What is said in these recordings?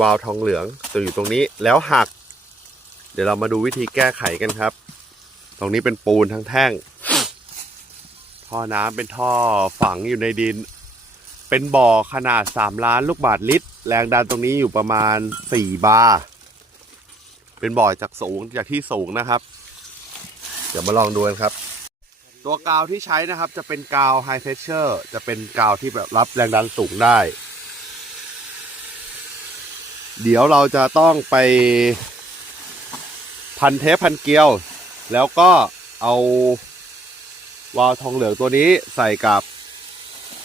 วาล์วทองเหลืองตัวอยู่ตรงนี้แล้วหัก เดี๋ยวเรามาดูวิธีแก้ไขกันครับ ตรงนี้เป็นปูนทั้งแท่ง ท่อน้ำเป็นท่อฝังอยู่ในดิน เป็นบ่อขนาด 3 ล้านลูกบาทลิตร แรงดันตรงนี้อยู่ประมาณ 4 บาร์เป็นบ่อจากสูงจากที่สูงนะครับ เดี๋ยวมาลองดูกันครับ ตัวกาวที่ใช้นะครับจะเป็นกาว High Pressure จะเป็นกาวที่แบบรับแรงดันสูงได้ เดี๋ยวเราจะต้องไปพันเทปพันเกลียว แล้วก็เอาวาลทองเหลืองตัวนี้ใส่กับ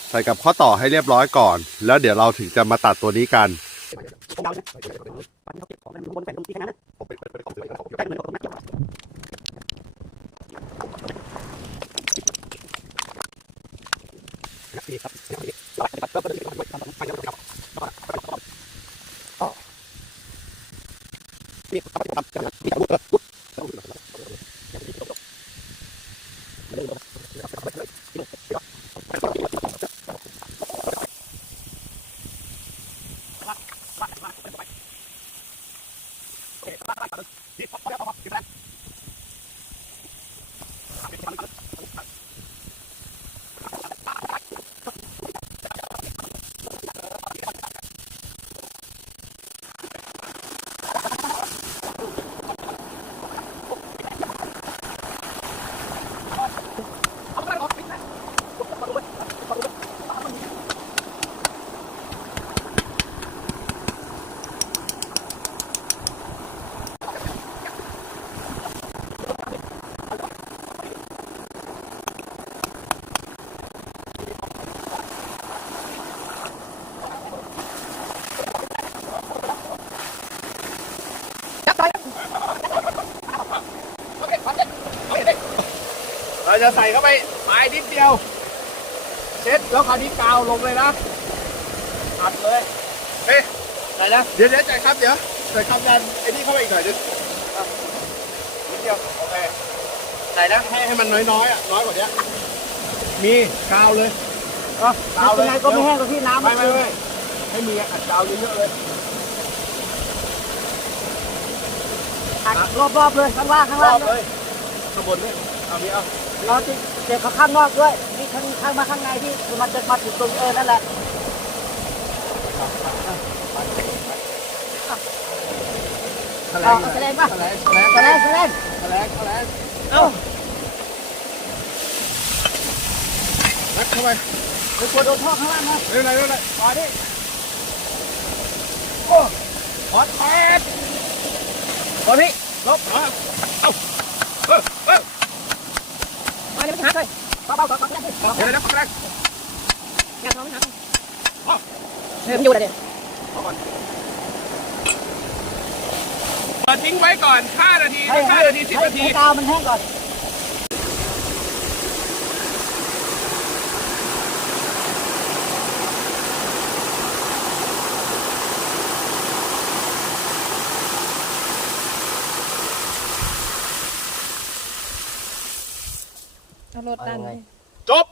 ใส่กับข้อต่อให้เรียบร้อยก่อน แล้วเดี๋ยวเราถึงจะมาตัดตัวนี้กันเรา จะใส่เข้าไปไม้นิดเดียว เช็ดแล้วคราวนี้กาวลงเลยนะอัดเลยเฮ้ยไหนนะเดี๋ยวเดี๋ยวจ่ายครับเดี๋ยวจ่ายครับดันไอ้นี่เข้าไปอีกหน่อยนึงอะนิดเดียวโอเคไหนนะให้ให้มันน้อยๆอะน้อยกว่านี้มีกาวเลยอะกาวเลยยังไงก็ไม่แห้งกว่าที่น้ำไม่ไม่ไม่ให้มีอัดกาวเยอะๆเลยอัดรอบๆเลยข้างล่างข้างรล่าองบเลยข้างบนนี่เอานี้เอา เราจะเก็บข้างนอกด้วยนี่ข้างข้างมาข้างในที่มันจะมาถึงตรงเออนั่นแหละแถลเอางแสดงป่ะแถลงแถลงแสดงแสดงแถลงแถลงเอ้านัดเข้าไปเดี๋ยวกลัวโดนท่อข้างล่างนะไม่เป็นไรไม่เป็นไรมาดิโอ้ขอดแปดตอนนี้ลบมาเอ้าเอ้าเอ้า มาเลยไม่ หาเลยเบาๆก่อนก่อนก็ได้เดี๋ยวนะแถลงานเราไม่หาเฮ้ยมันอยู่ไหนเนี่ยเปิดทิ้งไว้ก่อน 5 นาทีห้ให้5นาที 10 นาทีให้กาวมันแห้งก่อนารถดัง จบ